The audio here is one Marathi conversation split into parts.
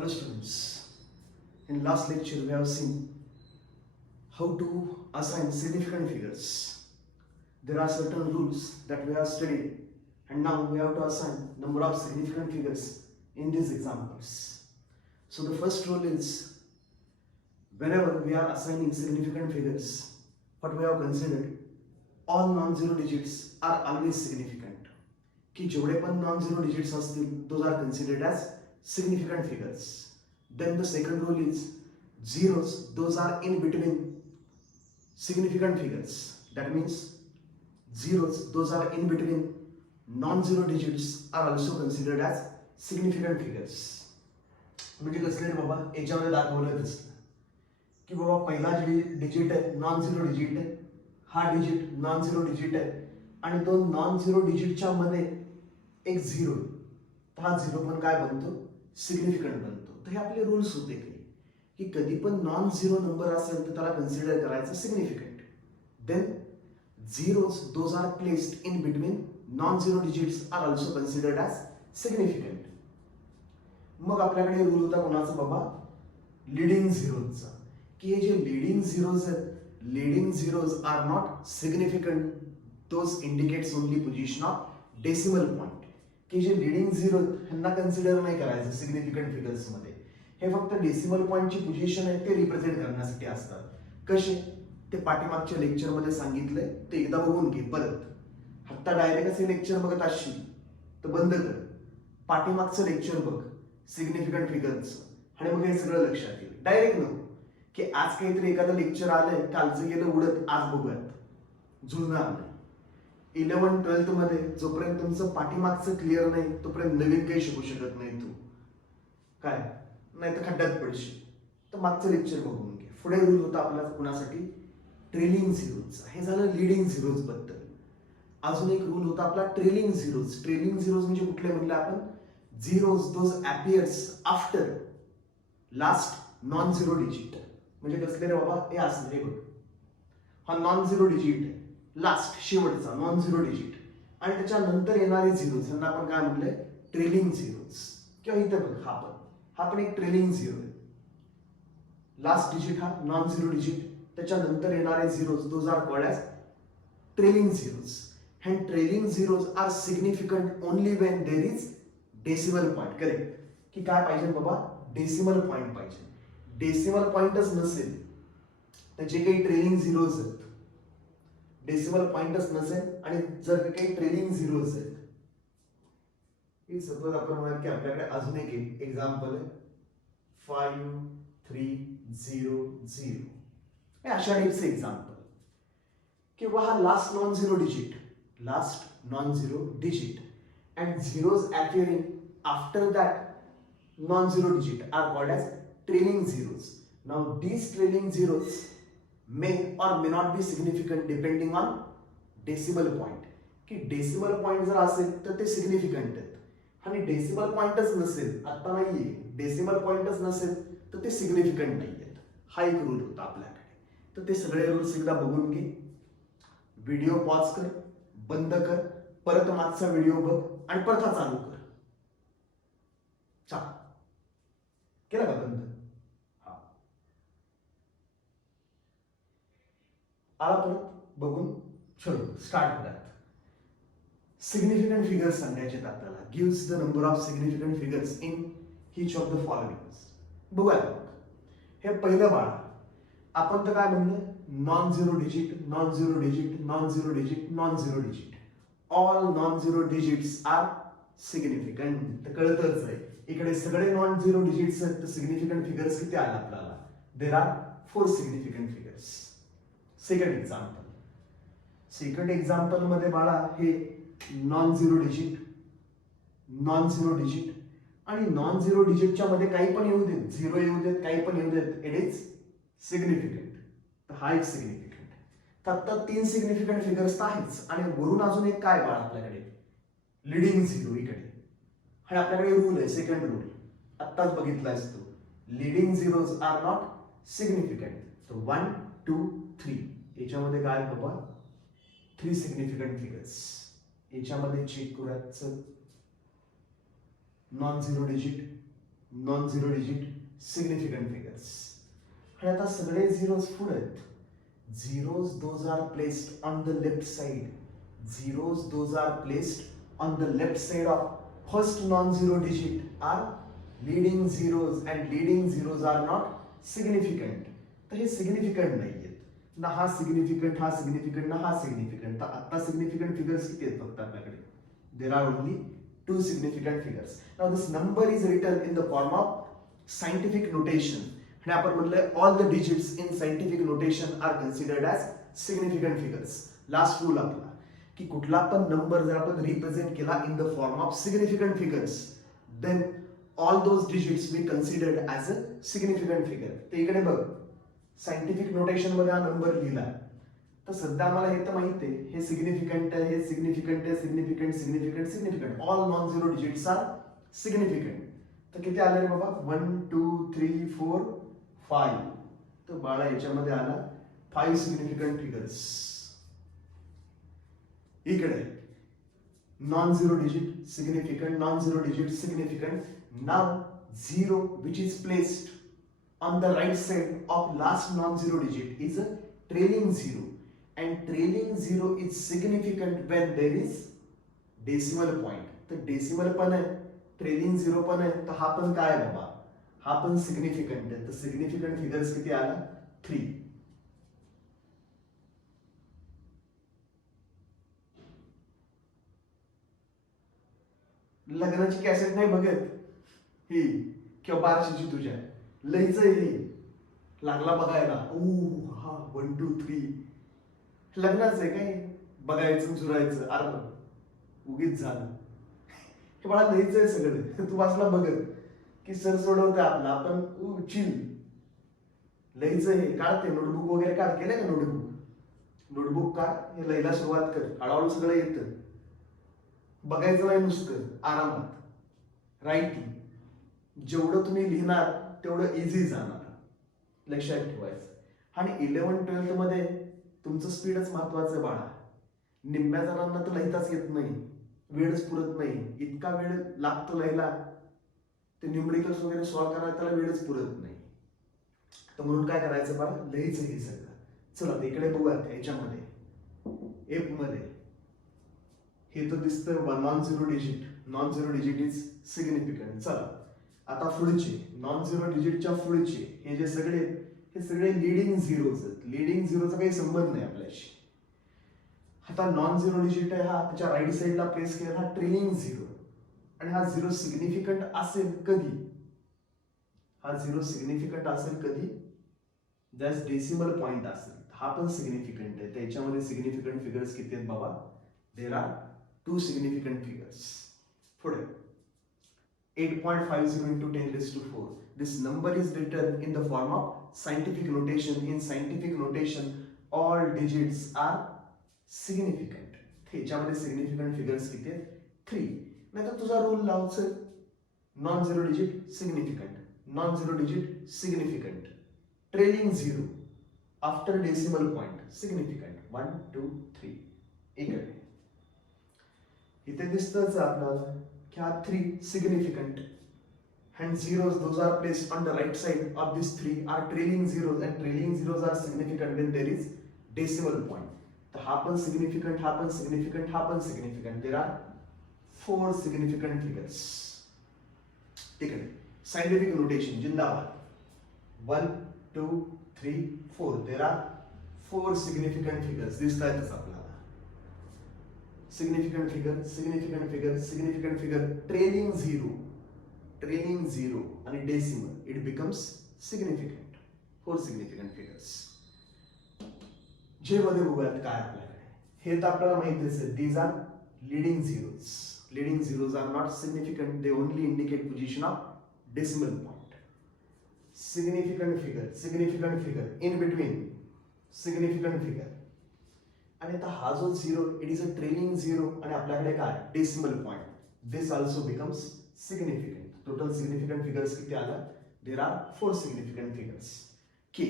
Hello students, in last lecture we have seen how to assign significant figures. There are certain rules that we have studied and now we have to assign number of significant figures in these examples. So the first rule is whenever we are assigning significant figures, what we have considered, all non-zero digits are always significant. की जेवढे पण non-zero digits असतील, those are considered as significant figures. Then the second rule is zeros, those are in between significant figures. That means zeros, those are in between non-zero digits are also considered as significant figures. म्हणजे कसले रे बाबा, याच्यामध्ये दाखवलं दिसतं की बाबा पहिला डिजिट आहे नॉन झिरो डिजिट आहे, हा डिजिट नॉन झिरो डिजिट आहे आणि दोन नॉन झिरो डिजिटच्या मध्ये एक झिरो, हा झिरो पण काय बनतो, सिग्निफिकंट बनतो. तर हे आपले रूल्स होते की कधी पण नॉन झिरो नंबर असेल तर त्याला कन्सिडर करायचं significant. Then zeros those are placed in between non zero digits are also considered as significant. मग आपल्याकडे रूल होता कोणाचा बाबा, लिडिंग झिरोजचा, की हे जे लिडिंग झिरोज आहेत, leading zeros are not significant, those indicates only position of decimal point. की जे लिडिंग झिरो ह्यांना कन्सिडर नाही करायचं सिग्निफिकंट फिगर्स मध्ये, हे फक्त डेसिमल पॉइंटची पोझिशन आहे ते रिप्रेझेंट करण्यासाठी असतात. कसे ते पाठीमागच्या लेक्चरमध्ये सांगितलंय, ते एकदा बघून घे परत. आता डायरेक्ट असे लेक्चर बघत असशील तर बंद कर, पाठीमागचं लेक्चर बघ सिग्निफिकंट फिगर्सचं आणि मग हे सगळं लक्षात येईल. डायरेक्ट नको की आज काहीतरी एखादं लेक्चर आलंय, कालचं गेलं उडत, आज बघूयात, जुळणार नाही. 11-12th मध्ये जोपर्यंत तुमचं पाठीमागचं क्लिअर नाही तोपर्यंत नवीन काही शिकू शकत नाही तू, काय नाही तर खड्ड्यात पडशील. तर मागचं लेक्चर बघून घे. पुढे रूल होता आपला कुणासाठी, ट्रेलिंग झिरोजचा. हे झालं लिडिंग झिरोज बद्दल. अजून एक रूल होता आपला ट्रेलिंग झिरोज. ट्रेलिंग झिरोज म्हणजे कुठले म्हणले आपण, zeros those appears after last non zero digit. म्हणजे कसले रे बाबा, हे असले हे बघ, हा नॉन झिरो डिजिट आहे, लास्ट शेवटचा नॉन झिरो डिजिट आणि त्याच्यानंतर येणारे झिरोज यांना आपण काय म्हणले, ट्रेलिंग झिरोज. किंवा इथं बघ, हा पण एक ट्रेलिंग झिरो आहे. लास्ट डिजिट हा नॉन झिरो डिजिट, त्याच्यानंतर येणारे zeros those are called as trailing zeros. And trailing zeros are significant only when there is decimal point. Correct, की काय पाहिजे बाबा, डेसिमल पॉइंट पाहिजे. डेसिमल पॉइंटच नसेल तर जे काही ट्रेलिंग झिरोज आहेत, डेसिमल पॉइंटच नसेल आणि जर काही ट्रेलिंग झिरोज आहेत, ही सपोज आपण म्हणाल की आपल्याकडे अजून एक एक्झाम्पल आहे 5300. हे अशा टाईपचं एक्झाम्पल किंवा हा last non zero digit and zeros appearing after that non-zero digit are called as trailing zeros. Now these trailing zeros may or may not be significant depending on decimal point. की डेसिमल पॉइंट जर असेल तर ते सिग्निफिकंट आहेत आणि डेसिमल पॉइंटच नसेल, आता नाहीये, डेसिमल पॉइंटच नसेल तर ते सिग्निफिकंट नाही आहेत. हा एक रूल होता आपल्याकडे. तर ते सगळे रूल्स एकदा बघून घे. व्हिडिओ पॉज कर, बंद कर, परत मागचा व्हिडिओ बघ आणि परत हा चालू कर. छान केला का बंद? हा आला परत बघून चलो स्टार्ट करा. सिग्निफिकंट फिगर्स सांगायचे आपल्याला. Gives the number of significant figures in each of the following. बघूया हे पहिलं बाळ. आपण तर काय म्हणलं, non zero digit, non zero digit, non zero digit, non zero digit. All non zero digits are significant. तर कळतच आहे इकडे सगळे नॉन झिरो डिजिट्स आहेत तर सिग्निफिकंट फिगर्स किती आले आपल्याला, देर are 4 significant figures. Second example मध्ये बाळा हे non zero digit, non zero digit आणि नॉन झिरो डिजिटच्या मध्ये काही पण येऊ देत, झिरो येऊ देत, काही पण येऊ देत, इट इज सिग्निफिकंट. तर हा एक सिग्निफिकंट. तर आता 3 सिग्निफिकंट फिगर्स आहेच आणि वरून अजून एक काय बाळा आपल्याकडे, लिडिंग झिरो इकडे. आणि आपल्याकडे रूल आहे, सेकंड रूल आत्ताच बघितलायस तू, leading zeros are not significant. तर 1, 2, 3 याच्यामध्ये काय बाबा, 3 सिग्निफिकंट फिगर्स. याच्यामध्ये चेक करायचं non zero digit, non zero digit significant figures. आणि आता सगळे झिरोज पुढे आहेत. Zeros those are placed on the left side. Zeros those are placed on the left side of first non zero digit are leading zeros and leading zeros are not significant. तर हे सिग्निफिकंट नाही आहेत ना. हा सिग्निफिकंट, हा सिग्निफिकंट ना हा सिग्निफिकंट. तर आता सिग्निफिकंट फिगर्स किती आहेत फक्त आपल्याकडे? There are only 2 significant figures. Now this number is written in the form of scientific notation. आणि आपण म्हटलं all the digits in scientific notation are considered as significant figures. Last rule आपला की कुठला पण नंबर जर आपण रिप्रेझेंट केला in the form of significant figures, then all those digits we considered as a significant figure. ते इकडे बघ, सायंटिफिक नोटेशन मध्ये हा नंबर लिहिला. तर सध्या आम्हाला हे तर माहिती आहे, हे सिग्निफिकंट आहे, हे सिग्निफिकंट आहे, significant significant significant. All non zero digits are significant. तर किती आले रे बाबा? 1 2 3 4 5. तर बाळा याच्यामध्ये आला 5 सिग्निफिकंट फिगर्स. इकडे non zero digit significant, non zero digit significant. Now zero which is placed on the right side of last non-zero digit is a trailing zero, and trailing zero is significant when there is decimal point. तर डेसिमल पण आहे, ट्रेलिंग झिरो पण आहे, तर हा पण काय आहे बाबा? हा पण सिग्निफिकंट आहे. तर सिग्निफिकंट फिगर्स किती आला? 3. लग्नाची कॅसेट नाही बघत ही किंवा बारशीची तुझ्या लईच हे लागला बघायला. हा 1 2 3 लग्नाच आहे काय बघायचं जुरायचं. अरे उगीच झालं हे बाळा, लईच आहे सगळं. तू वाचला बघत की सर सोडवते आपला, आपण चिल लईच हे काढते. नोटबुक वगैरे काढ, केलंय का नोटबुक? नोटबुक काढ, हे लईला सुरुवात कर. हळूहळू सगळं येतं. बघायचं नाही नुसतं, आरामात राईटिंग. जेवढं तुम्ही लिहिणार तेवढं इझी जाणार, लक्षात ठेवायचं. आणि 11-12 मध्ये तुमचं स्पीडच महत्वाचं बाळा. निम्म्या जणांना तर लिहिताच येत नाही, वेळच पुरत नाही. इतका वेळ लागतो लिहायला, ते न्यूमेरिकल्स वगैरे सॉल्व्ह करायला त्याला वेळच पुरत नाही. तर म्हणून काय करायचं बाळा? लिहायचं हे सगळं. चला इकडे बघूयात ह्याच्यामध्ये एफ मध्ये. हे तर दिसतं non zero digit. Non zero digit is significant. चला आता पुढचे नॉन झिरो डिजिटच्या पुढचे हे जे सगळे हे सगळे लीडिंग झिरोज आहेत. लीडिंग झिरोचा काही संबंध नाही आपल्याशी. आता नॉन झिरो डिजिट आहे हा, त्याच्या राईट साईडला प्लेस केला हा ट्रेलिंग झिरो. आणि हा झिरो सिग्निफिकंट असेल कधी? हा झिरो सिग्निफिकंट असेल कधी? जस्ट डेसिमल पॉइंट असेल. हा पण सिग्निफिकंट आहे. त्याच्यामध्ये सिग्निफिकंट फिगर्स किती आहेत बाबा? There are 2 significant figures. पुढे 8.50 into 10⁴. This number is written in the form of scientific notation. In scientific notation, all digits are significant. ह्याच्यामध्ये सिग्निफिकंट फिगर्स किती आहेत? 3. नाही तर तुझा रूल लावचं non zero digit significant, non zero digit significant, trailing zero after decimal point significant. 1 2 3. इकडे इथे दिसतंच आपल्याला की हा 3 significant and zeros, those are placed on the right side of these 3 are trailing zeros, and trailing zeros are significant when there is decimal point. तर हा पण significant, हा पण significant, हा पण significant. There are 4 significant figures. ठीक आहे. Scientific notation जिंदाबाद. 1 2 3 4. There are 4 significant figures. दिसतायतच आपल्याला. Significant figure, significant figure, significant figure, trailing zero आणि decimal, it becomes significant. 4 significant figures. जे मध्ये बघूयात काय आपल्याकडे. हे तर आपल्याला माहितीच आहे. These are leading zeros. Leading zeros are not significant. They only indicate position of decimal point. Significant figure, in between, significant figure. आणि आता हा जो zero it is a trailing zero आणि आपल्याकडे काय decimal point. This also becomes significant. Total significant figures किती आला? There are 4 significant figures. के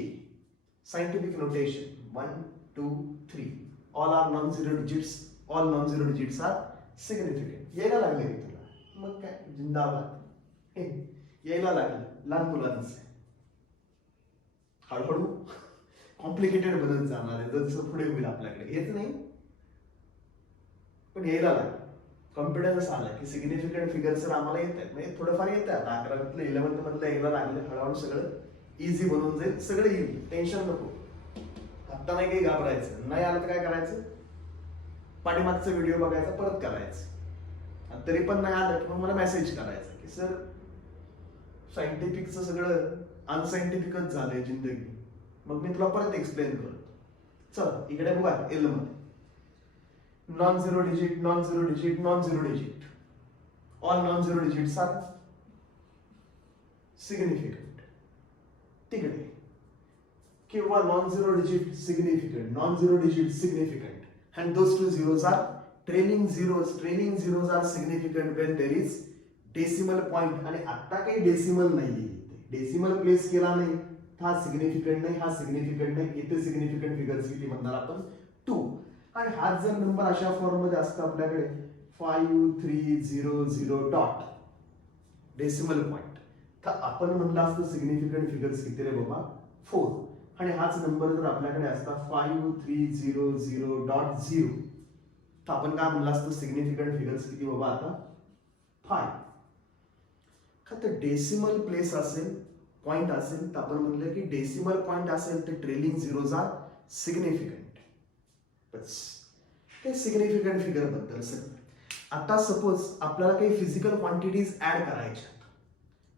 scientific notation 1 2 3. All are non zero digits. All non zero digits are significant. यायला लागले की तुला? मग काय जिंदाबाद. यायला लागलं लहान मुलांचं. हळूहळू कॉम्प्लिकेटेड बनत जाणार आहे जसं पुढे होईल आपल्याकडे. हेच नाही पण यायला लागलं. कॉन्फिडन्स आला की सिग्निफिकंट फिगर्स आम्हाला येत आहेत, म्हणजे थोडंफार येतं. आता 11वीतलं 11th मधलं यायला लागलं, हळूहळू सगळं इझी बनून जाईल. सगळं येईल, टेन्शन नको. आता नाही काही घाबरायचं. नाही आलं तर काय करायचं, पाठीमागचा व्हिडिओ बघायचा, परत करायचं. तरी पण नाही आलं की मग मला मेसेज करायचा की सर सायंटिफिकचं सगळं अनसायंटिफिकच झालंय जिंदगी. मग मी तुला परत एक्सप्लेन करतो. चल इकडे बघा एल मध्ये non zero digit, non zero digit, non zero digit. All non zero digits are significant. तिकडे किंवा non zero digit significant, non zero digit significant, and those two zeros are trailing zeros. Trailing zeros are significant when there is decimal point. आणि आता काही डेसिमल नाहीये, डेसिमल प्लेस केला नाही, हा सिग्निफिकंट नाही, हा सिग्निफिकंट नाही. इथे सिग्निफिकंट फिगर्स किती म्हणणार आपण 2. आणि हाच जर नंबर अशा फॉर्म मध्ये असतो आपल्याकडे 5300 डॉट डेसिमल पॉइंट, तर आपण म्हणलं असतं सिग्निफिकंट फिगर्स किती रे बाबा 4. आणि हाच नंबर जर आपल्याकडे असता 5300.0, तर आपण काय म्हणलं असतं सिग्निफिकंट फिगर्स किती बाबा आता 5. का तर डेसिमल प्लेस असेल, पॉइंट असेल, तर आपण म्हणलं की डेसिमल पॉइंट असेल तर ट्रेलिंग झिरोज आर सिग्निफिकंट. बस ते सिग्निफिकंट फिगर बद्दल सर. आता सपोज आपल्याला काही फिजिकल क्वांटिटीज ऍड करायच्या,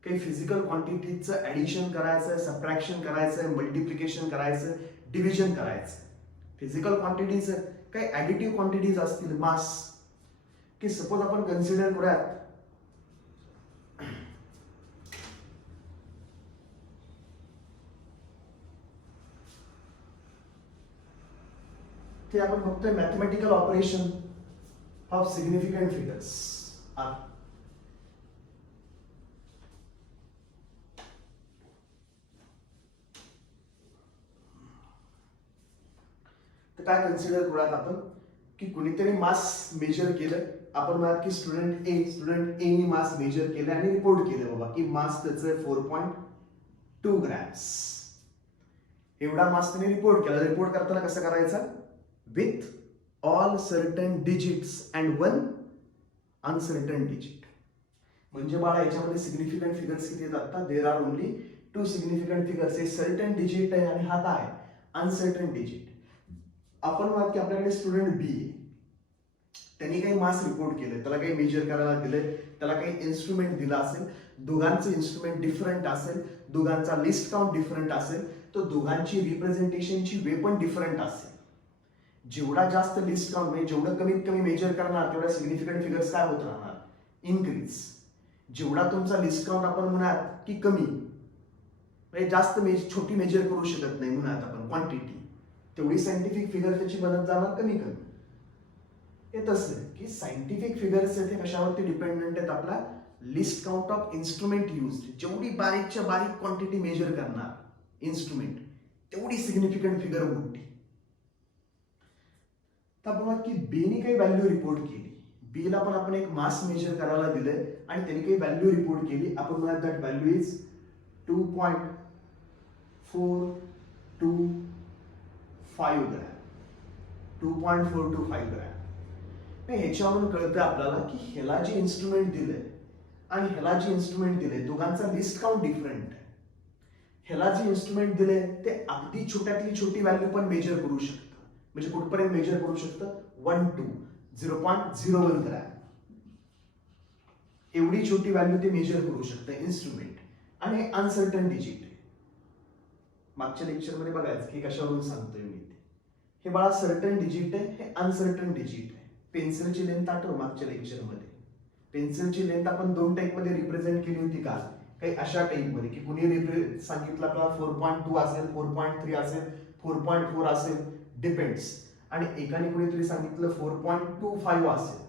काही फिजिकल क्वांटिटीजचं ऍडिशन करायचं, सबट्रॅक्शन करायचं, मल्टिप्लिकेशन करायचं, डिव्हिजन करायचं. फिजिकल क्वांटिटीज काही ऍडिटिव्ह क्वांटिटीज असतील, मास, की सपोज आपण कन्सिडर करूयात ते आपण बघतोय mathematical operation of significant figures. तर काय कन्सिडर करूयात आपण की कुणीतरी मास मेजर केलं. आपण म्हणत की स्टुडंट ए नी मास मेजर केलं आणि रिपोर्ट केलं बाबा की मास त्याचं 4.2 ग्रॅम्स. एवढा मास त्याने रिपोर्ट केला. रिपोर्ट करताना कसं करायचं, with all certain digits and 1 uncertain digit. म्हणजे बाळा याच्यामध्ये सिग्निफिकंट फिगर्स किती आहेत आता, there are only 2 significant figures. हे सर्टन डिजिट आहे आणि हा काय अनसर्टन डिजिट. आपण म्हणत की आपल्याकडे स्टुडंट बी, त्यांनी काही मास रिपोर्ट केले, त्याला काही मेजर करायला दिले, त्याला काही इन्स्ट्रुमेंट दिला असेल, दोघांचं इन्स्ट्रुमेंट डिफरंट असेल, दोघांचा लिस्ट काउंट डिफरंट असेल, तर दोघांची रिप्रेझेंटेशनची वे पण डिफरंट असेल. जेवढा जास्त लिस्ट काउंट म्हणजे जेवढं कमीत कमी मेजर करणार तेवढा सिग्निफिकंट फिगर्स काय होत राहणार, इन्क्रीज. जेवढा तुमचा लिस्ट काउंट आपण म्हणत की कमी, म्हणजे जास्त छोटी मेजर करू शकत नाही म्हणत आपण क्वांटिटी, तेवढी सायंटिफिक फिगर त्याची बनत जाणार कमी कमी. येत असं की सायंटिफिक फिगर्स ते कशावरती डिपेंडंट आहेत, आपला list count of instrument use. जेवढी बारीकच्या बारीक क्वांटिटी मेजर करणार इन्स्ट्रुमेंट तेवढी सिग्निफिकंट फिगर मोठी. तर आपण की बीने काही व्हॅल्यू रिपोर्ट केली, बीला पण आपण एक मास मेजर करायला दिलंय आणि त्यांनी काही व्हॅल्यू रिपोर्ट केली. आपण म्हणत that value is 2.425 gram. 2.425 gram. ह्याच्यावरून कळतं आपल्याला की ह्याला जे इन्स्ट्रुमेंट दिलंय आणि ह्याला जे इन्स्ट्रुमेंट दिलंय दोघांचा लिस्ट काउंट डिफरंट आहे. ह्याला जे इन्स्ट्रुमेंट दिलंय ते अगदी छोट्यातली छोटी व्हॅल्यू पण मेजर करू शकतं. म्हणजे कुठपर्यंत मेजर करू शकतं, 1 to 0.01 ग्रॅम एवढी छोटी व्हॅल्यू ते मेजर करू शकतं इन्स्ट्रुमेंट. आणि हे अनसर्टन डिजिट आहे. मागच्या लेक्चरमध्ये बघायचं की कशावरून सांगतोय मी ते. हे बाळा सर्टन डिजिट आहे, हे अनसर्टन डिजिट आहे. पेन्सिलची लेंथ आठव मागच्या लेक्चरमध्ये. पेन्सिलची लेंथ आपण 2 टाईपमध्ये रिप्रेझेंट केली होती का, काही अशा टाईपमध्ये की कुणी सांगितलं आपल्याला 4.2 असेल, 4.3 असेल, 4.4 असेल, डिपेंड्स. आणि एकाने कुणीतरी सांगितलं 4.25 असेल.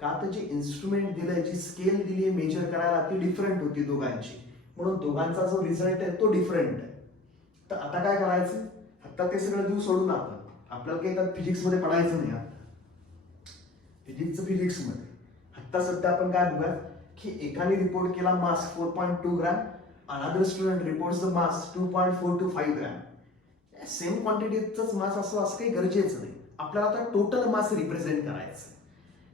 का तर जे इन्स्ट्रुमेंट दिलंय, जी स्केल दिली मेजर करायला ती डिफरंट होती दोघांची, म्हणून दोघांचा जो रिझल्ट आहे तो डिफरंट आहे. तर आता काय करायचं, आता ते सगळं देऊ सोडून आपल्याला काही त्यात फिजिक्समध्ये पडायचं नाही. आता फिजिक्सचं फिजिक्समध्ये. आता सध्या आपण काय बघूया की एकाने रिपोर्ट केला mass 4.2 gram, another student reports the mass 2.4 to 5 gram. Same क्वांटिटीचंच मास असं काही गरजेचं नाही. आपल्याला आता टोटल मास रिप्रेझेंट करायचं.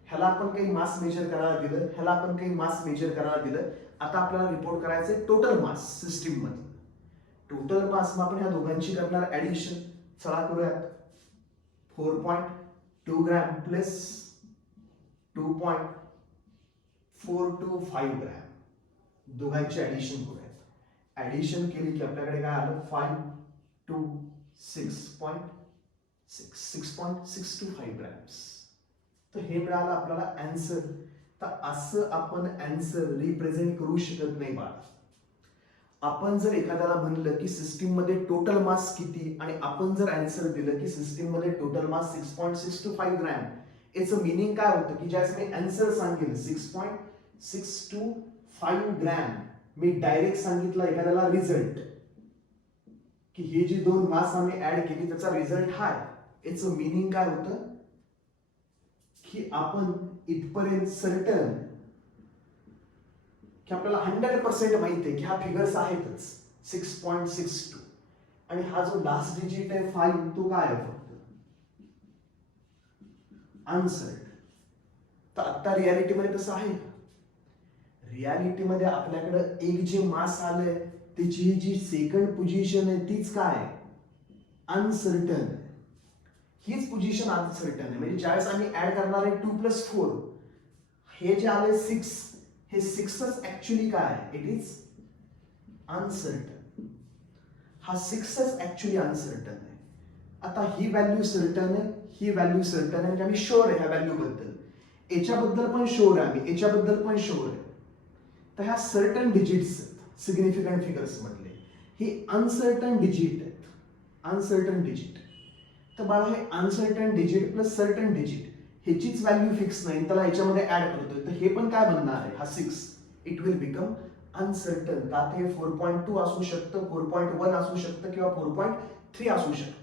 ह्याला आपण काही मास मेजर करायला दिलं, ह्याला आपण काही मास मेजर करायला दिलं. आता आपल्याला रिपोर्ट करायचंय टोटल मास सिस्टीम मध्ये. टोटल मास मग आपण ह्या दोघांची करणार ऍडिशन. चला करूयात. 4.2 ग्रॅम प्लस 2.425 ग्रॅम, दोघांची ऍडिशन करूयात. ऍडिशन केली की आपल्याकडे काय आलं 5 to 6.625 ग्रॅम्स. तर हे मिळालं आपल्याला आन्सर. तर असं आपण आन्सर रिप्रेझेंट करू शकत नाही बाळा. आपण जर एखाद्याला म्हणलं की सिस्टीम मध्ये टोटल मास किती आणि आपण जर आन्सर दिलं की सिस्टीम मध्ये टोटल मास 6.625 ग्रॅम, याचं मिनिंग काय होतं की ज्यावेळेस मी आन्सर सांगेल 6.625 ग्रॅम, मी डायरेक्ट सांगितलं एखाद्याला रिझल्ट की हे जी दोन मास आम्ही ऍड केली त्याचा रिझल्ट हा आहे. याचं मिनिंग काय होतं की आपण इथपर्यंत सर्टन की आपल्याला 100% माहिती आहे की हा फिगर्स आहेतच 6.62, आणि हा जो लास्ट डिजिट आहे 5 तो काय आहे फक्त अनसर्टन. तर आता रियालिटी मध्ये तसं आहे. रियालिटी मध्ये आपल्याकडे एक जे मास आलंय त्याची जी सेकंड पोझिशन आहे तीच काय अनसर्टन. हीच पोझिशन अनसर्टन आहे. म्हणजे ज्यावेळेस आम्ही ऍड करणार आहे 2 + 4, हे जे आले 6, हे 6च ऍक्च्युअली काय आहे, इट इज अनसर्टन. हा 6च ऍक्च्युअली अनसर्टन आहे. आता ही व्हॅल्यू सर्टन आहे, ही व्हॅल्यू सर्टन आहे, आम्ही शुअर आहे ह्या व्हॅल्यू बद्दल. याच्याबद्दल पण शुअर आहे आम्ही, याच्याबद्दल पण शुअर आहे. तर ह्या सर्टन डिजिट्स सिग्निफिकंट फिगर्स मधले हे अनसर्टन डिजिट आहेत. Uncertain digit. तर बाळा हे uncertain digit plus certain digit ह्याचीच व्हॅल्यू फिक्स नाही, त्याला ह्याच्यामध्ये ऍड करतोय. तर हे पण काय बनणार आहे, हा 6 इट विल बिकम अनसर्टन. का ते 4.2 असू शकतं, 4.1 असू शकतं किंवा 4.3 असू शकतं.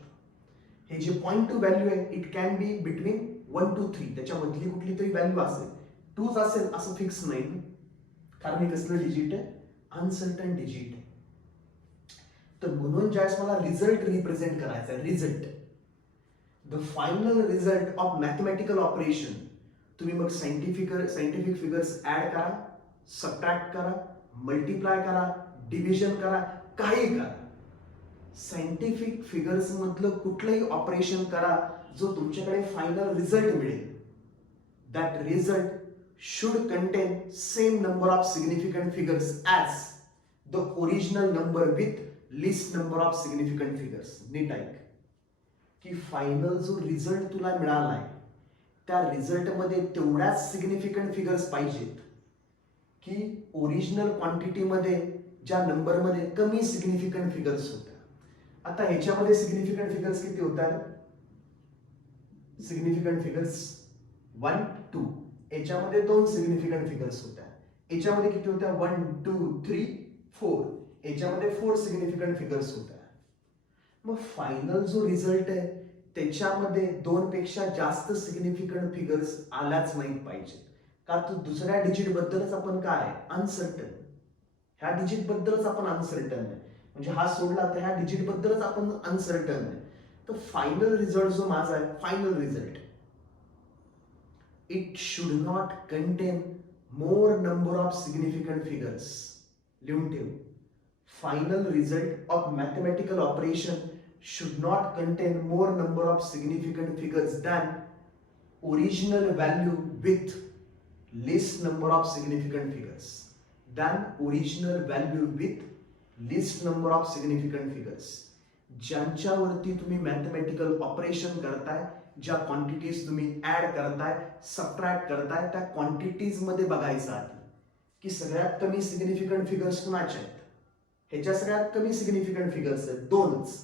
हे जे 0.2 व्हॅल्यू आहे it can be between 1 to 3, त्याच्यामधली कुठली तरी व्हॅल्यू असेल. 2 असेल असं फिक्स नाही, कारण हे कसलं डिजिट आहे, अनसर्टन डिजिट आहे. तर म्हणून ज्यावेळेस मला रिझल्ट रिप्रेझेंट करायचा आहे, result the final result of mathematical operation, तुम्ही मग सायंटिफिक फिगर्स ऍड करा, सबट्रॅक्ट करा, मल्टिप्लाय करा, डिव्हिजन करा, काही करा. सायंटिफिक फिगर्स मधलं कुठलंही ऑपरेशन करा जो तुमच्याकडे फायनल रिझल्ट मिळेल. That result should contain same number of significant figures as the original number with least number of significant figures. नीट ऐक की फायनल जो रिझल्ट तुला मिळालाय त्या रिझल्ट मध्ये तेवढ्याच सिग्निफिकंट फिगर्स पाहिजेत की ओरिजिनल क्वांटिटी मध्ये ज्या नंबर मध्ये कमी सिग्निफिकंट फिगर्स होत्या. आता ह्याच्यामध्ये सिग्निफिकंट फिगर्स किती होतात, सिग्निफिकंट फिगर्स 1, 2, याच्यामध्ये 2 सिग्निफिकंट फिगर्स होत्या. याच्यामध्ये किती होत्या 1, 2, 3, 4, याच्यामध्ये 4 सिग्निफिकंट फिगर्स होत्या. मग फायनल जो रिझल्ट आहे त्याच्यामध्ये 2 पेक्षा जास्त सिग्निफिकंट फिगर्स आल्याच नाही पाहिजे. का तर दुसऱ्या डिजिट बद्दलच आपण काय अनसर्टन, ह्या डिजिट बद्दलच आपण अनसर्टन आहे. म्हणजे हा सोडला तर ह्या डिजिट बद्दलच आपण अनसर्टन आहे. तर फायनल रिझल्ट जो माझा आहे, final result it should not contain more number of significant figures. लिहून ठेव. Final result of mathematical operation should not contain more number of significant figures than original value with least number of significant figures. Than original value with least number of significant figures. ज्यांच्यावरती तुम्ही मॅथमॅटिकल ऑपरेशन करताय, ज्या क्वांटिटीज तुम्ही ऍड करताय, सबट्रॅक्ट करताय, त्या क्वांटिटीज मध्ये बघायचं आधी की सगळ्यात कमी सिग्निफिकंट फिगर्स कुणाचे आहेत. ह्याच्या सगळ्यात कमी सिग्निफिकंट फिगर्स आहेत 2च.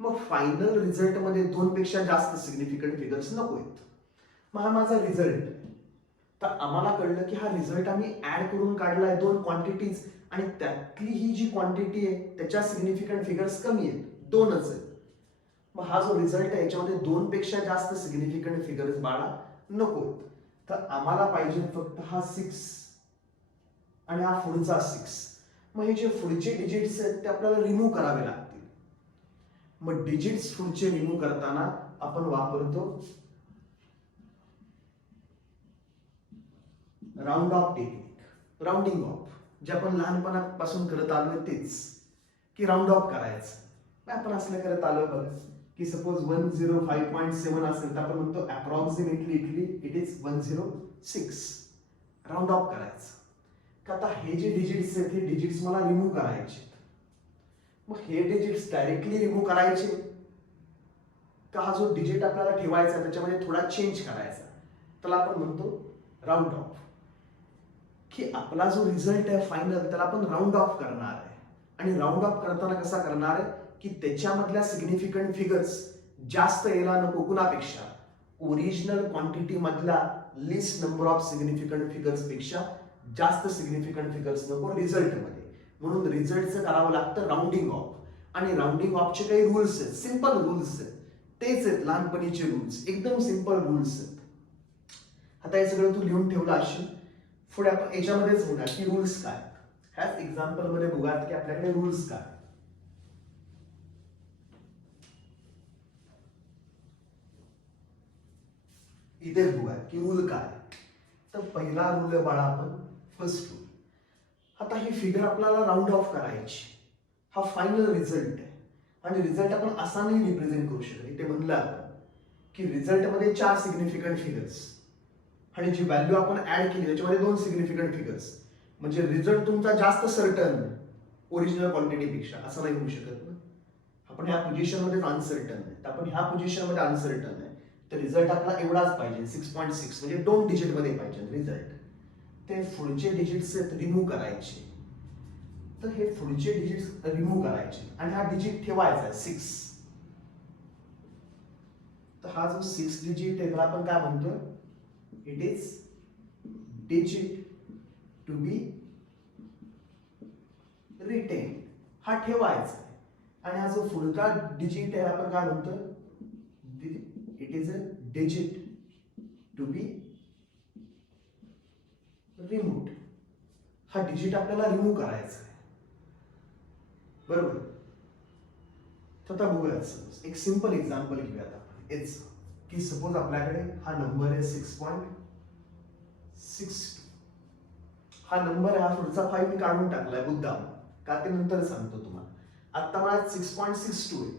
मग फायनल रिझल्ट मध्ये 2 पेक्षा जास्त सिग्निफिकंट फिगर्स नको आहेत. मग हा माझा रिझल्ट. तर आम्हाला कळलं की हा रिझल्ट आम्ही ऍड करून काढलाय 2 क्वांटिटीज, आणि त्यातली ही जी क्वांटिटी आहे त्याच्या सिग्निफिकंट फिगर्स कमी आहेत, 2च आहेत. मग हा जो रिझल्ट आहे याच्यामध्ये 2 पेक्षा जास्त सिग्निफिकंट फिगर्स बाळा नको. तर आम्हाला पाहिजे फक्त हा 6. आणि हा पुढचा 6. मग हे जे पुढचे डिजिट्स आहेत ते आपल्याला रिमूव्ह करावे लागतील. मग डिजिट्स पुढचे रिमूव्ह करताना आपण वापरतो round of technique, rounding of, जे आपण लहानपणापासून करत आलोय तेच, की राऊंड ऑफ करायचं. आपण असं करत आलोय बघा, की सपोज 105.7 असेल तर आपण म्हणतो approximately it is 106. Round off करायचं. का आता हे जे डिजिट्स आहेत हे डिजिट्स मला रिमूव्ह करायचे. मग हे डिजिट्स डायरेक्टली रिमूव्ह करायचे का हा जो डिजिट आपल्याला ठेवायचा त्याच्यामध्ये थोडा चेंज करायचा, त्याला आपण म्हणतो राऊंड ऑफ. की आपला जो रिझल्ट आहे फायनल त्याला आपण राऊंड ऑफ करणार आहे. आणि राऊंड ऑफ करताना कसा करणार आहे की त्याच्यामधल्या सिग्निफिकंट फिगर्स जास्त यायला नको कुणापेक्षा, ओरिजिनल क्वांटिटी मधला list number of significant figures पेक्षा जास्त सिग्निफिकंट फिगर्स नको रिझल्ट मध्ये. म्हणून रिझल्टचं करावं लागतं राऊंडिंग ऑफ. आणि राऊंडिंग ऑफचे काही रूल्स आहेत, सिंपल रूल्स आहेत, तेच आहेत लहानपणीचे रूल्स, एकदम सिंपल रूल्स आहेत. आता हे सगळं तू लिहून ठेवलं असेल. पुढे आपण याच्यामध्येच बघा की रूल्स काय. ह्याच एक्झाम्पल मध्ये बघा की आपल्याकडे रूल्स काय. इथे बघा की रूल काय. तर पहिला रूल आहे बाळा आपण फर्स्ट रूल. आता ही फिगर आपल्याला राऊंड ऑफ करायची. हा फायनल रिझल्ट आहे आणि रिझल्ट आपण असा नाही रिप्रेझेंट करू शकत. इथे म्हणलं आपण की रिझल्ट मध्ये 4 सिग्निफिकंट फिगर्स आणि जी व्हॅल्यू आपण ऍड केली त्याच्यामध्ये 2 सिग्निफिकंट फिगर्स, म्हणजे रिझल्ट तुमचा जास्त सर्टन ओरिजिनल क्वांटिटी पेक्षा, असं नाही होऊ शकत ना. आपण ह्या पोझिशन मध्ये अनसर्टन आहे, तर आपण ह्या पोझिशन मध्ये अनसर्टन आहे, तर रिझल्ट आपला एवढाच पाहिजे 6.6, म्हणजे 2 डिजिट मध्ये पाहिजे रिझल्ट. ते पुढचे डिजिट्स रिमूव्ह करायचे. तर हे पुढचे डिजिट्स रिमूव्ह करायचे आणि हा डिजिट ठेवायचा आहे 6. तर हा जो 6 डिजिट आहे त्याला आपण काय म्हणतोय, it is digit to be retain. हा ठेवायचा आहे. आणि हा जो पुढचा डिजिट आहे आपण काय म्हणतो, it is a digit to be removed. हा डिजिट आपल्याला रिमूव्ह करायचा आहे, बरोबर. तर आता बघूया एक सिंपल एक्झाम्पल घेऊयात आपण याच, की सपोज आपल्याकडे हा नंबर आहे 6.62. हा नंबर हा पुढचा 5 मी काढून टाकलाय मुद्दाम, का ते नंतर सांगतो तुम्हाला. आता मला 6.62 आहे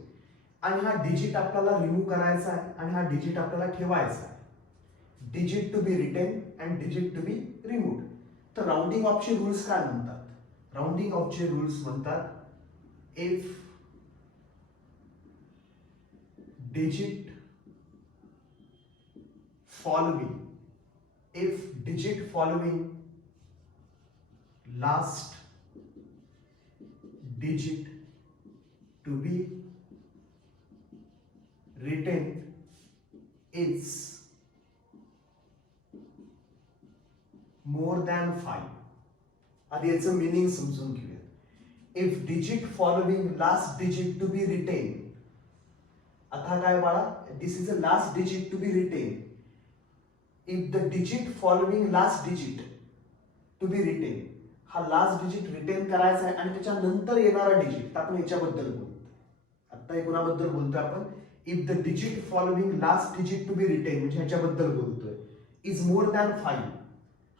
आणि हा डिजिट आपल्याला रिमूव्ह करायचा आहे आणि हा डिजिट आपल्याला ठेवायचा आहे. Digit to be retain and digit to be removed. तर राऊंडिंग ऑफचे रूल्स काय म्हणतात, राऊंडिंग ऑफचे रूल्स म्हणतात if digit following last digit to be written is more than 5. आधी याचं मीनिंग समजून घेऊया. If digit following last digit to be retained. आता काय बाळा, this is a last digit to be retained. If the digit following last digit to be retain, हा लास्ट डिजिट रिटेन करायचा आहे आणि त्याच्यानंतर येणारा डिजिट, आपण याच्याबद्दल बोलतोय. आता हे कोणाबद्दल बोलतोय आपण, if the digit following last digit to be retain, म्हणजे ह्याच्याबद्दल बोलतोय. Is more than 5.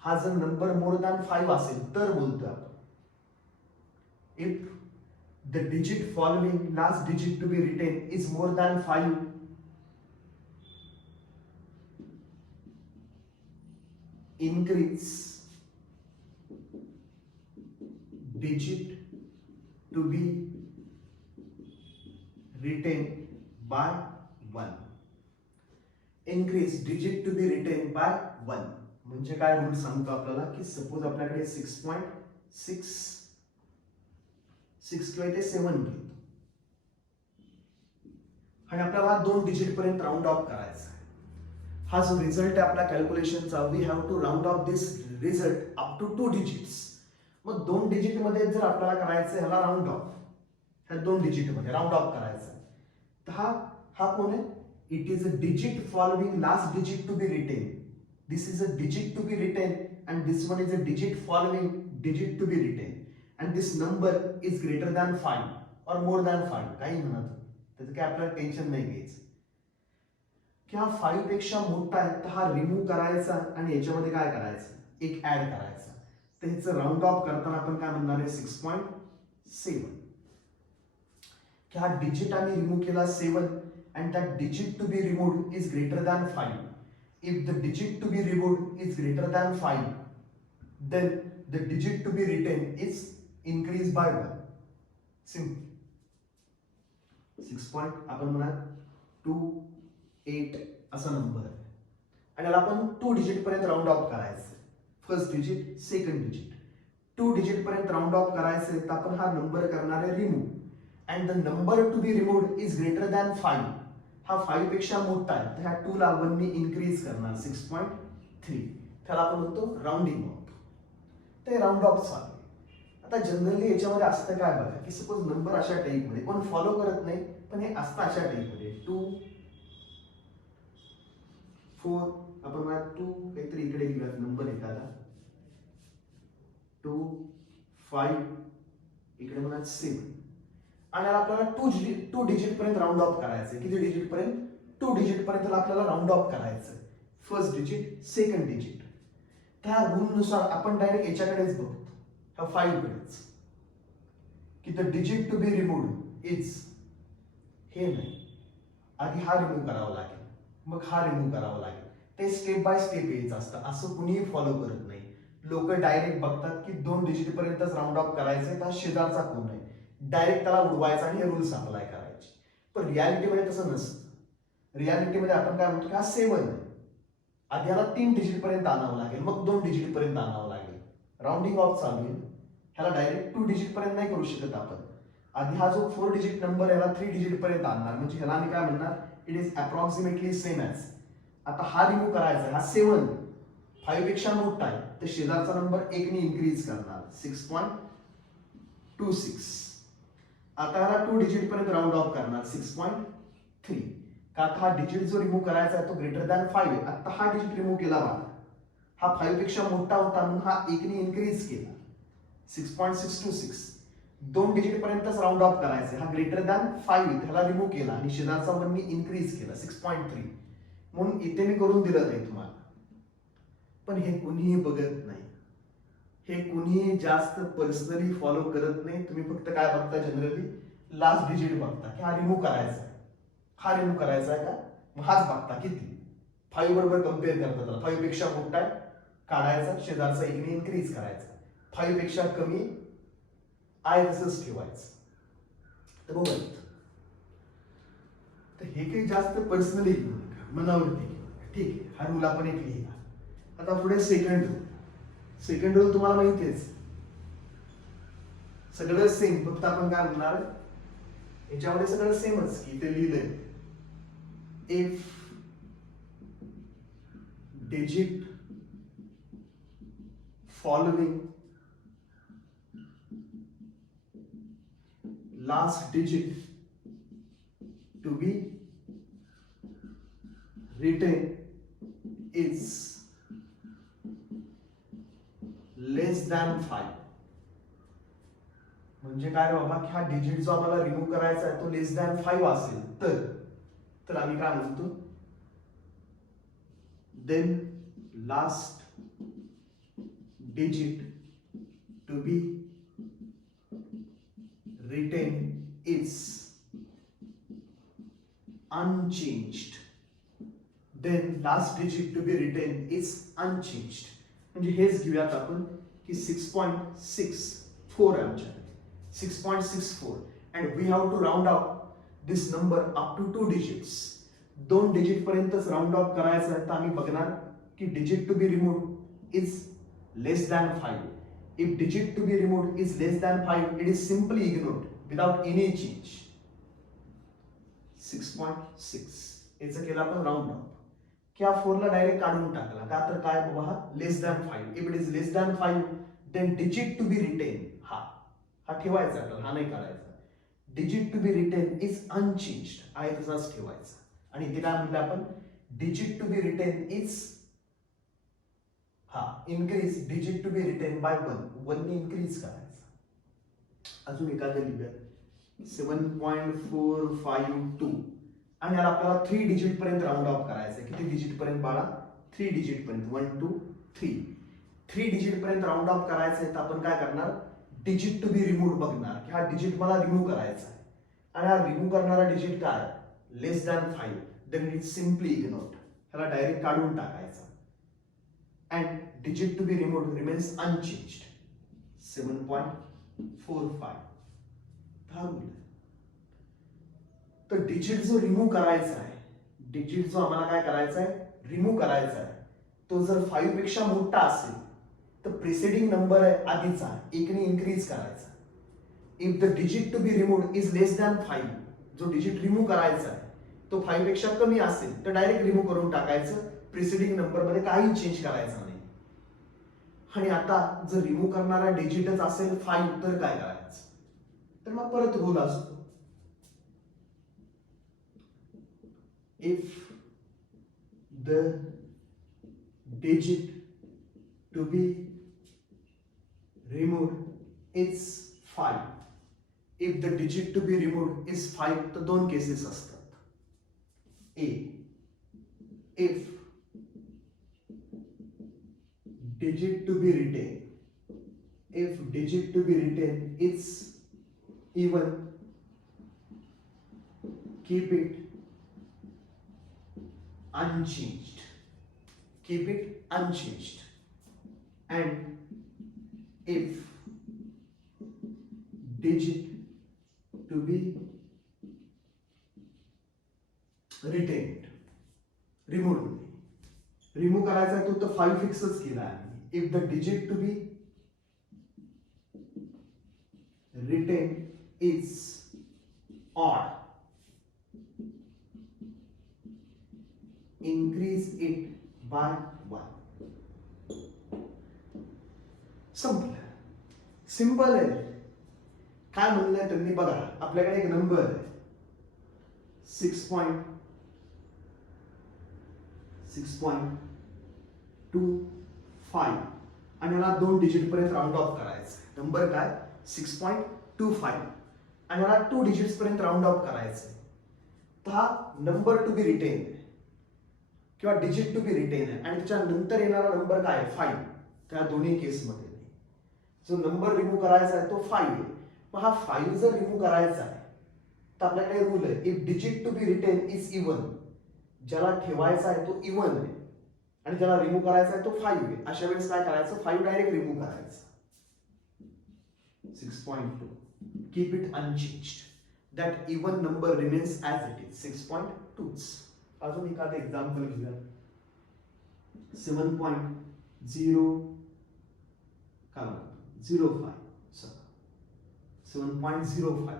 हा जर नंबर मोर दॅन 5 असेल तर बोलतोय आपण. If the digit following last digit to be written is more than 5, increase digit to be written by 1. increase digit to be written by 1 म्हणजे काय रूल सांगतो आपल्याला, की सपोज आपल्याकडे 6 किंवा इथे 7 घेतो आणि आपल्याला 2 डिजिट पर्यंत राऊंड ऑफ करायचा आहे. हा जो रिझल्ट आहे आपल्या कॅल्क्युलेशनचा, we have to round off this result up to 2 digits. मग 2 डिजिट मध्ये जर आपल्याला करायचं आहे ह्याला राऊंड ऑफ, ह्या 2 डिजिट मध्ये राऊंड ऑफ करायचं आहे, तर हा कोण आहे, it is a digit following last digit to be retain. This is a digit to be retain and this one is a digit following digit to be retained and this number is greater than 5 or more than 5 काही म्हणा त्याचं काय आपल्याला टेन्शन नाही घ्यायचं की हा 5 पेक्षा मोठा आहे तर हा रिमूव्ह करायचा आणि याच्यामध्ये काय करायचं एक ऍड करायचा तर ह्याचं राऊंड ऑफ करताना आपण काय म्हणणार आहे 6.7 की हा डिजिट आम्ही रिमूव्ह केला 7 and that digit to be removed is greater than 5. If the digit to be removed is greater than 5, then the digit to be retained is increased by 1. Simple. 6 point आपण म्हणा 28 असा नंबर आहे आणि याला आपण 2 डिजिट पर्यंत राऊंड ऑफ करायचं first digit second digit 2 digit पर्यंत राऊंड ऑफ करायचं तर आपण हा नंबर करणार आहे remove and the number two be removed is greater than 5 हा 5 पेक्षा मोठा आहे तर ह्या 2 ला 1 ने इन्क्रीज करणार 6.3 त्याला आपण म्हणतो राऊंडिंग ऑफ ते राऊंड ऑफ चालू आता जनरली याच्यामध्ये असतं काय बघा की सपोज नंबर अशा टाइप मध्ये कोण फॉलो करत नाही पण हे असतं अशा टाइप मध्ये 2 4 आपण म्हणा 2 काहीतरी इकडे घेऊया नंबर एखादा 2 5 इकडे म्हणा 7 आणि आपल्याला 2 डिजिट पर्यंत राऊंड ऑफ करायचं किती डिजिट पर्यंत 2 डिजिट पर्यंत आपल्याला राऊंड ऑफ करायचं फर्स्ट डिजिट सेकंड डिजिट त्या रूल नुसार आपण डायरेक्ट याच्याकडेच बघतो ह्या 5 कडेच की the digit to be removed is हे नाही आधी हा रिमूव्ह करावा लागेल मग हा रिमूव्ह करावा लागेल ते स्टेप बाय स्टेप यायचं असतं असं कुणीही फॉलो करत नाही लोक डायरेक्ट बघतात की 2 डिजिट पर्यंतच राऊंड ऑफ करायचे तर शेजारचा कोण आहे डायरेक्ट त्याला उडवायचा आणि हे रूल्स अप्लाय करायचे पण रियालिटीमध्ये तसं नसतं रियालिटीमध्ये आपण काय म्हणतो की हा 7 आहे आधी ह्याला 3 डिजिट पर्यंत आणावं लागेल मग 2 डिजिट पर्यंत आणावं लागेल राऊंडिंग ऑफ चालू आहे ह्याला डायरेक्ट 2 डिजिट पर्यंत नाही करू शकत आपण आधी हा जो 4 डिजिट नंबर याला 3 डिजिट पर्यंत आणणार म्हणजे ह्याला आम्ही काय म्हणणार it is approximately same as आता हा रिमूव्ह करायचा हा 7 5 पेक्षा मोठा आहे तर शेजारचा नंबर 1 ने इन्क्रीज करणार 6.26 आता ह्याला 2 डिजिट पर्यंत राऊंड ऑफ करणार 6.3 का आता हा डिजिट जो रिमूव्ह करायचा आहे तो ग्रेटर दॅन 5 आहे आता हा डिजिट रिमूव्ह केला बघा हा 5 पेक्षा मोठा होता म्हणून हा 1 ने इन्क्रीज केला 6.626 2 डिजिट पर्यंतच राऊंड ऑफ करायचे हा ग्रेटर दॅन 5 त्याला रिमूव्ह केला आणि शेजारचा 1 ने इन्क्रीज केला 6.3 म्हणून इथे मी करून दिलं नाही तुम्हाला पण हे कुणीही बघत नाही हे कुणीही जास्त पर्सनली फॉलो करत नाही तुम्ही फक्त काय बघता जनरली लास्ट डिजिट बघता की हा रिमूव्ह करायचा आहे हा रिमूव्ह करायचा आहे का मग हाच बघता किती 5 बरोबर कम्पेअर करता त्याला 5 पेक्षा मोठा आहे काढायचा शेजारचा 1 ने इन्क्रीज करायचा 5 पेक्षा कमी आहे तसंच ठेवायचं तर बघा तर हे काही जास्त पर्सनली मनावरती ठीक आहे हा रूल आपण एक लिहिला आता पुढे सेकंड रूल तुम्हाला माहिती आहे सगळं सेम फक्त आपण काय म्हणणार याच्यामध्ये सगळं सेमच की ते लिहिलंय if digit following last digit to be written is less than 5 म्हणजे काय बाबा की हा डिजिट जो आम्हाला रिमूव्ह करायचा आहे तो लेस दॅन 5 असेल तर आम्ही काय म्हणतो then last digit to be written is unchanged then last digit to be written is unchanged म्हणजे हेच घेऊयात आपण की 6.64 आमच्याकडे 6.64 and we have to round up this number up to 2 digits 2 digit पर्यंतच राऊंड ऑफ करायचं आहे तर आम्ही बघणार की digit to be removed is less than 5 If digit to be removed is less than 5, it is simply ignored without any change. 6.6 याचा केला आपण राऊंड ऑफ क्या 4 ला डायरेक्ट काढून टाकला का तर काय बाबा हा less than 5 if it is less than 5 then digit to be retain हा ठेवायचा आपल्याला हा नाही काढायचा digit to be retain is unchanged आहे तसाच ठेवायचा आणि इथे काय म्हणलं आपण digit to be retain is हा increase digit to be retained by 1 ने इन्क्रीज करायचा. अजून एखादं लिहूया 7.452 आणि याला आपल्याला 3 डिजिट पर्यंत राऊंड ऑफ करायचं. किती डिजिट पर्यंत बाळा? 3 डिजिट पर्यंत. 1 2 3. 3 डिजिट पर्यंत राऊंड ऑफ करायचं आहे तर आपण काय करणार? डिजिट टू बी रिमूव्ह बघणार की हा डिजिट मला रिमूव्ह करायचा आहे. आणि हा रिमूव्ह करणारा डिजिट काय? Less than 5. Then it simply ignored. ह्याला डायरेक्ट काढून टाकायचा. And digit to be removed remains unchanged. 7.45. तर डिजिट जो रिमूव्ह करायचा आहे, डिजिट जो आम्हाला काय करायचा आहे? रिमूव्ह करायचा आहे, तो जर 5 पेक्षा मोठा असेल तर प्रिसिडिंग नंबर आहे आधीचा 1 ने इन्क्रीज करायचा. If the digit to be removed is less than 5, जो डिजिट रिमूव्ह करायचा आहे तो 5 पेक्षा कमी असेल तर डायरेक्ट रिमूव्ह करून टाकायचं. प्रिसिडिंग नंबर मध्ये काही चेंज करायचं नाही. आणि आता जर रिमूव्ह करणारा डिजिटच असेल 5 तर काय करायचं? तर मग परत रूल असतो, if the digit to be removed is 5. If the digit to be removed is 5 तर दोन केसेस असतात. A, if digit to be retained, if digit to be retained is even, keep it unchanged. Keep it unchanged. And if digit to be retained, removed. Remove करायचा आहे तो तर 5 फिक्सच केला आहे. If the digit to be retained is odd, increase it by 1. संपलं. सिंपल आहे. काय म्हणलंय त्यांनी बघा, आपल्याकडे एक नंबर आहे 6.25 आणि याला 2 डिजिट पर्यंत राऊंड ऑफ करायचं. नंबर काय? 6.25 आणि याला 2 डिजिट्स पर्यंत राऊंड ऑफ करायचं. तर हा नंबर टू बी रिटेन किंवा डिजिट टू बी रिटेन आहे आणि त्याच्यानंतर येणारा नंबर काय? 5. त्या दोन्ही केसमध्ये जो नंबर रिमूव्ह करायचा आहे तो 5 आहे. मग हा 5 जर रिमूव्ह करायचा आहे तर आपल्याकडे रूल आहे, if digit to be retain is even. ज्याला ठेवायचा आहे तो इवन आहे आणि ज्याला रिमूव्ह करायचा आहे तो 5 आहे. अशा वेळेस काय करायचं? 5 डायरेक्ट रिमूव्ह करायचं. 6.2. Keep it unchanged. That even number remains as it is 6.2. अजून एखादं एक्झाम्पल घेऊया. 7.05. 7.05.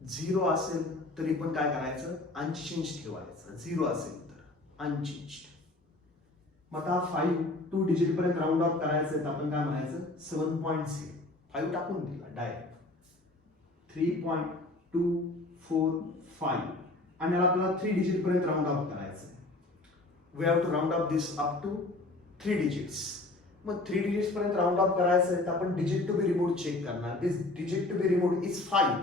0 असेल तरी पण काय करायचं? अनचेंज ठेवायचं. 0 असेल तर अनचेंज्ड. मग आता 5 2 डिजिट पर्यंत राऊंड ऑफ करायचं तर आपण काय म्हणायचं? 7.0. 5 टाकून दिला डायरेक्ट. 3.245 आणि याला आपल्याला 3 डिजिट पर्यंत राऊंड ऑफ करायचं. We have to round off this up to 3 digits. मग 3 डिजिट्स पर्यंत राऊंड ऑफ करायचं आहे तर आपण digit to be remove check करणार. This digit to be remove is 5.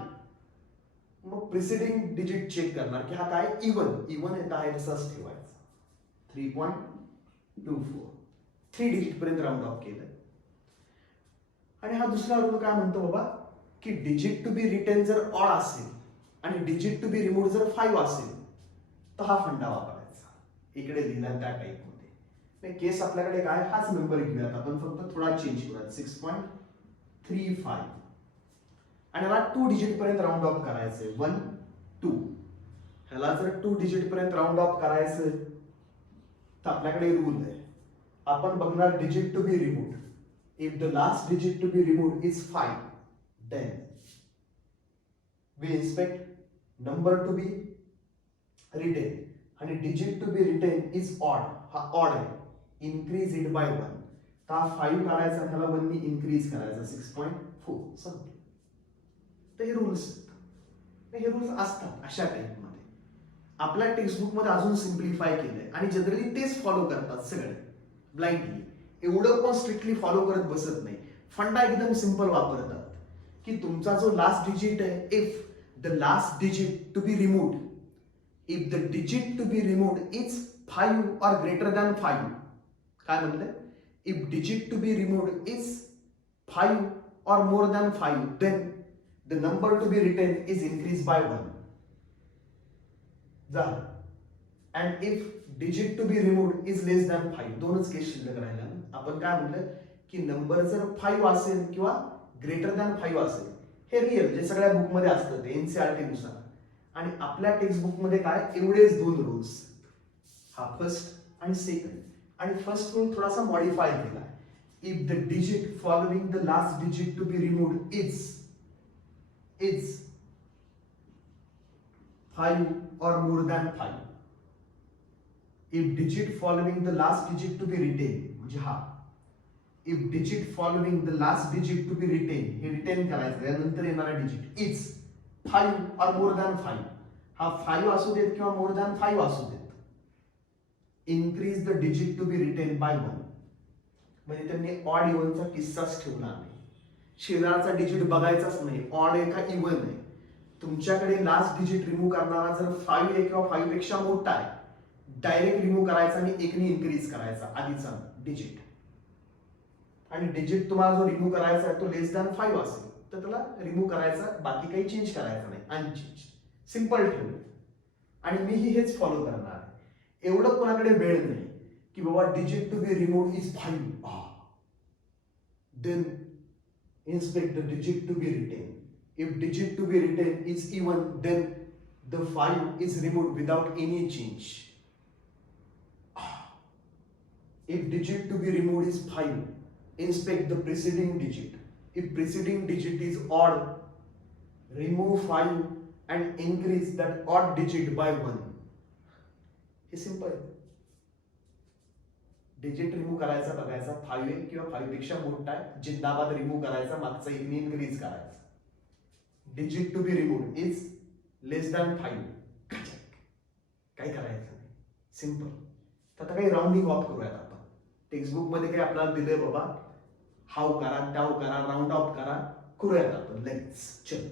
मग प्रिसिडिंग डिजिट चेक करणार की हा काय? इवन. इवन येत आहे तसाच ठेवायचा. 3.24. 3 डिजिट पर्यंत राऊंड ऑफ केलं. आणि हा दुसरा रूल काय म्हणतो बाबा की डिजिट टू बी रिटेन जर ऑड असेल आणि डिजिट टू बी रिमूव्ह जर 5 असेल तर हा फंडा वापरायचा. इकडे लिहिला त्या टाईपमध्ये. केस आपल्याकडे काय? हाच नंबर घेऊयात आपण, फक्त थोडा चेंज करूयात. 6.35 आणि याला 2 डिजिट पर्यंत राऊंड ऑफ करायचंय. 1 2. ह्याला जर 2 डिजिट पर्यंत राऊंड ऑफ करायचं तर आपल्याकडे रूल आहे, आपण बघणार digit to be removed. If the last digit to be removed is 5, then we inspect number to be retained आणि digit to be retained is odd. हा odd आहे. increase it by 1. तर हा 5 काढायचा, त्याला 1 ने increase करायचा. 6.4. समजलं? तर हे रूल्स असतात अशा टाईपमध्ये. आपल्या टेक्स्टबुक मध्ये अजून सिम्प्लिफाय केलंय आणि जनरली तेच फॉलो करतात सगळे ब्लाइंडली. एवढं पण स्ट्रिक्टली फॉलो करत बसत नाही. फंडा एकदम सिंपल वापरतात की तुमचा जो लास्ट डिजिट आहे, if the last digit to be removed, if the digit to be removed is 5 or greater than 5. काय म्हणलंय? If digit to be removed is 5 or more than 5, then the number to be written is increased by 1. झालं. And if digit to be removed is less than 5, दोनच केस शिल्लक राहिल्या. आपण काय म्हणलं की नंबर जर 5 असेल किंवा ग्रेटर दॅन 5 असेल, हे रिअल जे सगळ्या बुक मध्ये असतं ते एनसीईआरटी नुसार, आणि आपल्या टेक्स्ट बुक मध्ये काय एवढेच दोन रूल्स, हा फर्स्ट आणि सेकंड. आणि फर्स्ट रूल थोडासा मॉडिफाय केला. If the digit following the last digit to be removed is 5 or more than 5. If digit following the last digit to be retained, म्हणजे हा if digit following the last digit to be retained, हे रिटेन करायचं यानंतर येणारा digit is 5 or more than 5, हा 5 असू देत किंवा more than 5 असू देत, increase the digit to be retained by 1. म्हणजे त्यांनी ऑड इव्हनचा किस्साच ठेवला नाही. शेजारचा डिजिट बघायचाच नाही, ऑड आहे का इव्हन आहे. तुमच्याकडे लास्ट डिजिट रिमूव्ह करणारा जर 5 आहे किंवा 5 पेक्षा मोठा आहे, डायरेक्ट रिमूव्ह करायचा आणि एकनी इन्क्रीज करायचा आधीचा डिजिट. आणि डिजिट तुम्हाला जो रिमूव्ह करायचा आहे तो लेस दॅन 5 असेल तर त्याला रिमूव्ह करायचा, बाकी काही चेंज करायचं नाही, अनचेंज, सिंपल ठेवलं. आणि मीही हेच फॉलो करणार आहे. एवढं कोणाकडे वेळ नाही की बाबा digit to be remove is 5, then inspect the digit to be retained. If digit to be retained is even, then the 5 is removed without any change. If digit to be removed is 5, inspect the preceding digit. If preceding digit is odd, remove 5 and increase that odd digit by 1. हे सिंपल. डिजिट रिमूव्ह करायचा बघायचा, 5 आहे किंवा 5 पेक्षा मोठा आहे, जिंदाबाद रिमूव्ह करायचा, मागचा एकने इन्क्रीज करायचा. Digit to be removed is less than 5, काही करायचं नाही, सिंपल. तर आता काही राऊंडिंग ऑफ करूयात आपण. टेक्स्टबुक मध्ये काही आपल्याला दिलंय बाबा, हाव करा, टाव करा, राऊंड ऑफ करा, करूयात आपण लगेच. चल.